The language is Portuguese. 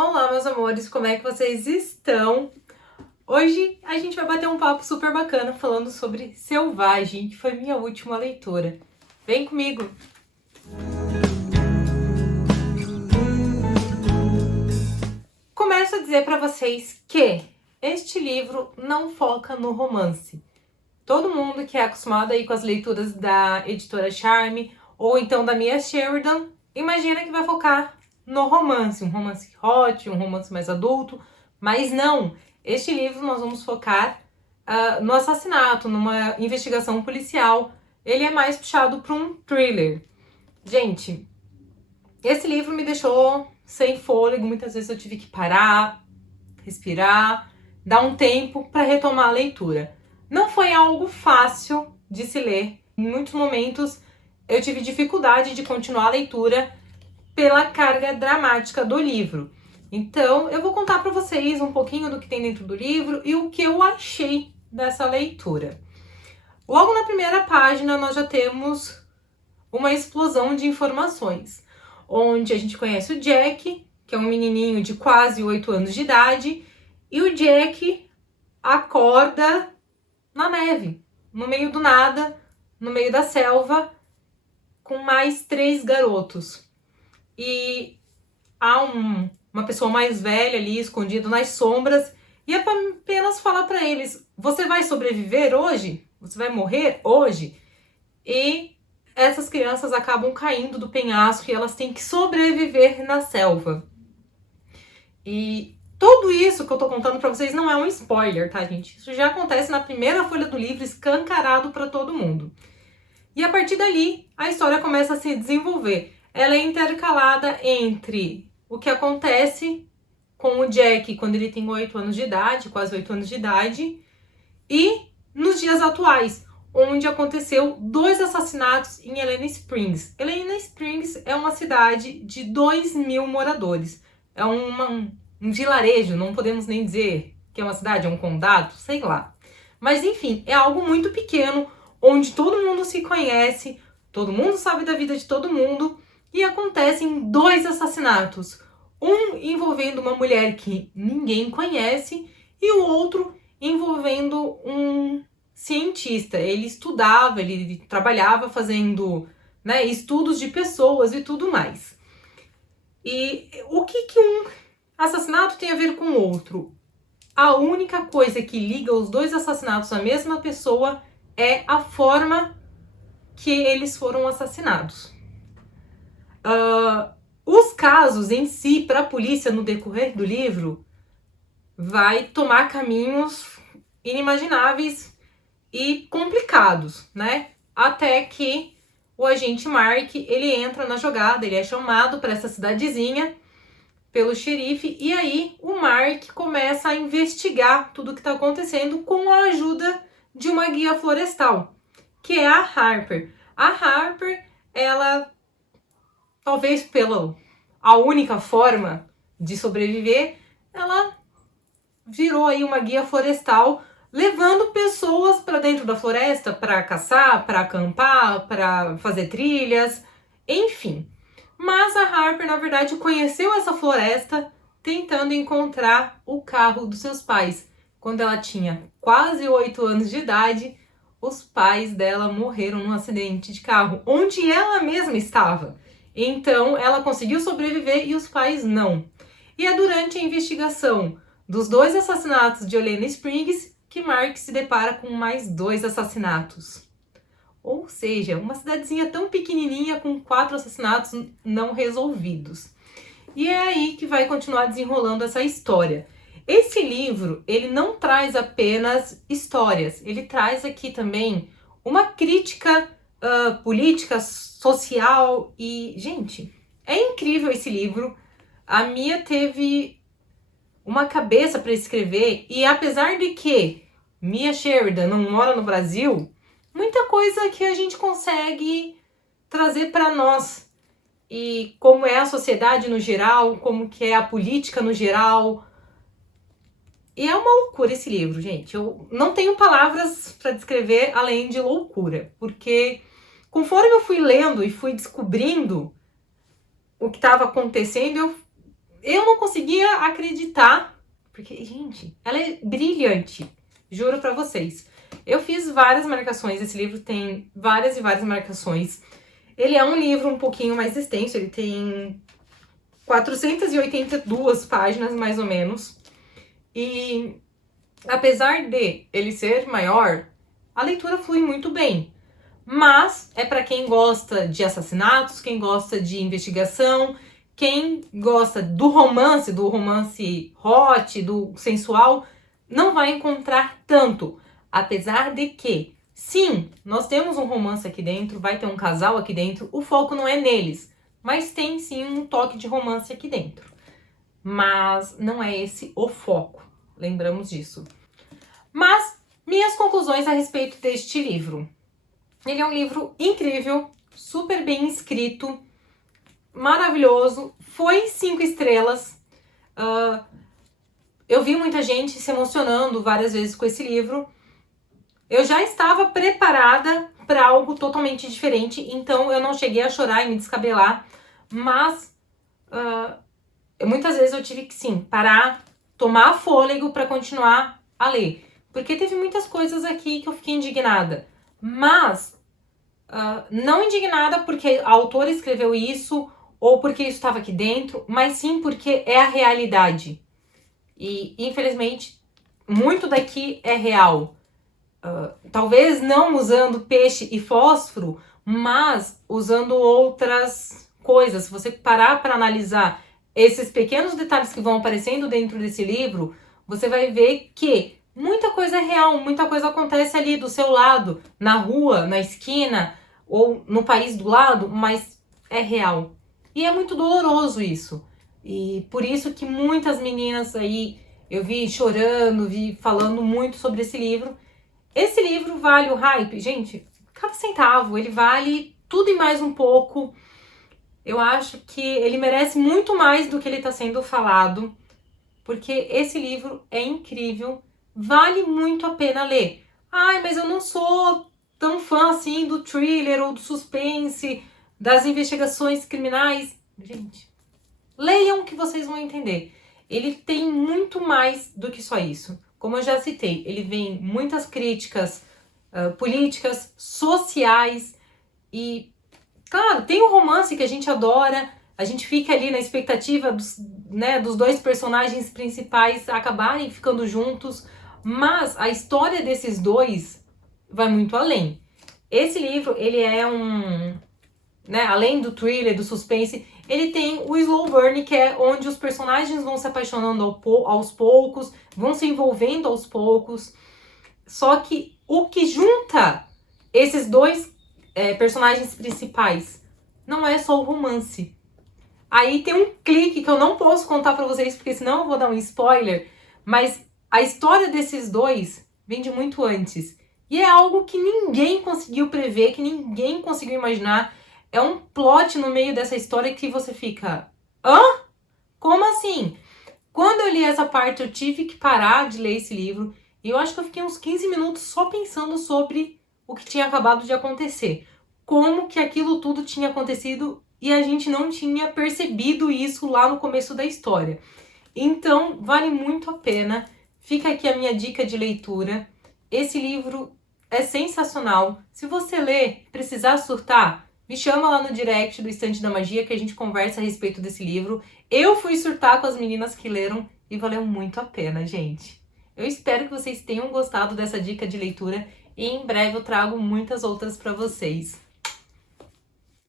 Olá, meus amores, como é que vocês estão? Hoje a gente vai bater um papo super bacana falando sobre Selvagem, que foi minha última leitura. Vem comigo! Começo a dizer para vocês que este livro não foca no romance. Todo mundo que é acostumado aí com as leituras da editora Charme ou então da Mia Sheridan, imagina que vai focar no romance, um romance hot, um romance mais adulto, mas não. Este livro nós vamos focar no assassinato, numa investigação policial. Ele é mais puxado para um thriller. Gente, esse livro me deixou sem fôlego, muitas vezes eu tive que parar, respirar, dar um tempo para retomar a leitura. Não foi algo fácil de se ler. Em muitos momentos eu tive dificuldade de continuar a leitura pela carga dramática do livro. Então eu vou contar para vocês um pouquinho do que tem dentro do livro e o que eu achei dessa leitura. Logo na primeira página nós já temos uma explosão de informações, onde a gente conhece o Jack, que é um menininho de quase 8 anos de idade, e o Jack acorda na neve, no meio do nada, no meio da selva, com mais 3 garotos. E há uma pessoa mais velha ali, escondida nas sombras, e apenas fala para eles: você vai sobreviver hoje? Você vai morrer hoje? E essas crianças acabam caindo do penhasco e elas têm que sobreviver na selva. E tudo isso que eu tô contando pra vocês não é um spoiler, tá, gente? Isso já acontece na primeira folha do livro, escancarado pra todo mundo. E a partir dali, a história começa a se desenvolver. Ela é intercalada entre o que acontece com o Jack quando ele tem 8 anos de idade, quase 8 anos de idade, e nos dias atuais, onde aconteceu 2 assassinatos em Helena Springs. Helena Springs é uma cidade de 2.000 moradores. É um vilarejo, não podemos nem dizer que é uma cidade, é um condado, sei lá. Mas enfim, é algo muito pequeno, onde todo mundo se conhece, todo mundo sabe da vida de todo mundo, e acontecem 2 assassinatos. Um envolvendo uma mulher que ninguém conhece, e o outro envolvendo um cientista. Ele estudava, ele trabalhava fazendo, né, estudos de pessoas e tudo mais. E o que um assassinato tem a ver com o outro? A única coisa que liga os 2 assassinatos à mesma pessoa é a forma que eles foram assassinados. Os casos em si, para a polícia, no decorrer do livro, vai tomar caminhos inimagináveis e complicados, né? Até que o agente Mark, ele entra na jogada, ele é chamado para essa cidadezinha pelo xerife, e aí o Mark começa a investigar tudo o que está acontecendo com a ajuda de uma guia florestal, que é a Harper. A Harper, ela, talvez pela a única forma de sobreviver, ela virou aí uma guia florestal, levando pessoas para dentro da floresta para caçar, para acampar, para fazer trilhas, enfim. Mas a Harper, na verdade, conheceu essa floresta tentando encontrar o carro dos seus pais. Quando ela tinha quase 8 anos de idade, os pais dela morreram num acidente de carro, onde ela mesma estava. Então, ela conseguiu sobreviver e os pais não. E é durante a investigação dos 2 assassinatos de Helena Springs que Mark se depara com mais 2 assassinatos. Ou seja, uma cidadezinha tão pequenininha com 4 assassinatos não resolvidos. E é aí que vai continuar desenrolando essa história. Esse livro, ele não traz apenas histórias, ele traz aqui também uma crítica política, social e, gente, é incrível esse livro. A Mia teve uma cabeça para escrever e, apesar de que Mia Sheridan não mora no Brasil, muita coisa que a gente consegue trazer para nós, e como é a sociedade no geral, como que é a política no geral. E é uma loucura esse livro, gente. Eu não tenho palavras para descrever além de loucura, porque conforme eu fui lendo e fui descobrindo o que estava acontecendo, eu não conseguia acreditar, porque, gente, ela é brilhante, juro pra vocês. Eu fiz várias marcações, esse livro tem várias e várias marcações. Ele é um livro um pouquinho mais extenso, ele tem 482 páginas, mais ou menos. E apesar de ele ser maior, a leitura flui muito bem. Mas é para quem gosta de assassinatos, quem gosta de investigação, quem gosta do romance hot, do sensual, não vai encontrar tanto. Apesar de que, sim, nós temos um romance aqui dentro, vai ter um casal aqui dentro, o foco não é neles, mas tem sim um toque de romance aqui dentro. Mas não é esse o foco, lembramos disso. Mas, minhas conclusões a respeito deste livro. Ele é um livro incrível, super bem escrito, maravilhoso, foi 5 estrelas. Eu vi muita gente se emocionando várias vezes com esse livro. Eu já estava preparada para algo totalmente diferente, então eu não cheguei a chorar e me descabelar, mas muitas vezes eu tive que, sim, parar, tomar fôlego para continuar a ler. Porque teve muitas coisas aqui que eu fiquei indignada. Mas, não indignada porque a autora escreveu isso ou porque isso estava aqui dentro, mas sim porque é a realidade. E, infelizmente, muito daqui é real. Talvez não usando peixe e fósforo, mas usando outras coisas. Se você parar para analisar esses pequenos detalhes que vão aparecendo dentro desse livro, você vai ver que muita coisa é real, muita coisa acontece ali do seu lado, na rua, na esquina ou no país do lado, mas é real. E é muito doloroso isso. E por isso que muitas meninas aí eu vi chorando, vi falando muito sobre esse livro. Esse livro vale o hype? Gente, cada centavo, ele vale tudo e mais um pouco. Eu acho que ele merece muito mais do que ele está sendo falado, porque esse livro é incrível, vale muito a pena ler. Ai, mas eu não sou tão fã assim do thriller ou do suspense, das investigações criminais. Gente, leiam que vocês vão entender. Ele tem muito mais do que só isso. Como eu já citei, ele vem muitas críticas políticas, sociais e, claro, tem o romance que a gente adora, a gente fica ali na expectativa dos dois personagens principais acabarem ficando juntos, mas a história desses dois vai muito além. Esse livro, ele é além do thriller, do suspense, ele tem o slow burn, que é onde os personagens vão se apaixonando aos poucos, vão se envolvendo aos poucos. Só que o que junta esses dois personagens principais não é só o romance. Aí tem um clique que eu não posso contar pra vocês, porque senão eu vou dar um spoiler, mas a história desses dois vem de muito antes. E é algo que ninguém conseguiu prever, que ninguém conseguiu imaginar. É um plot no meio dessa história que você fica... Hã? Como assim? Quando eu li essa parte, eu tive que parar de ler esse livro. E eu acho que eu fiquei uns 15 minutos só pensando sobre o que tinha acabado de acontecer. Como que aquilo tudo tinha acontecido e a gente não tinha percebido isso lá no começo da história. Então, vale muito a pena. Fica aqui a minha dica de leitura. Esse livro é sensacional. Se você ler, precisar surtar, me chama lá no direct do Estante da Magia que a gente conversa a respeito desse livro. Eu fui surtar com as meninas que leram e valeu muito a pena, gente. Eu espero que vocês tenham gostado dessa dica de leitura e em breve eu trago muitas outras para vocês.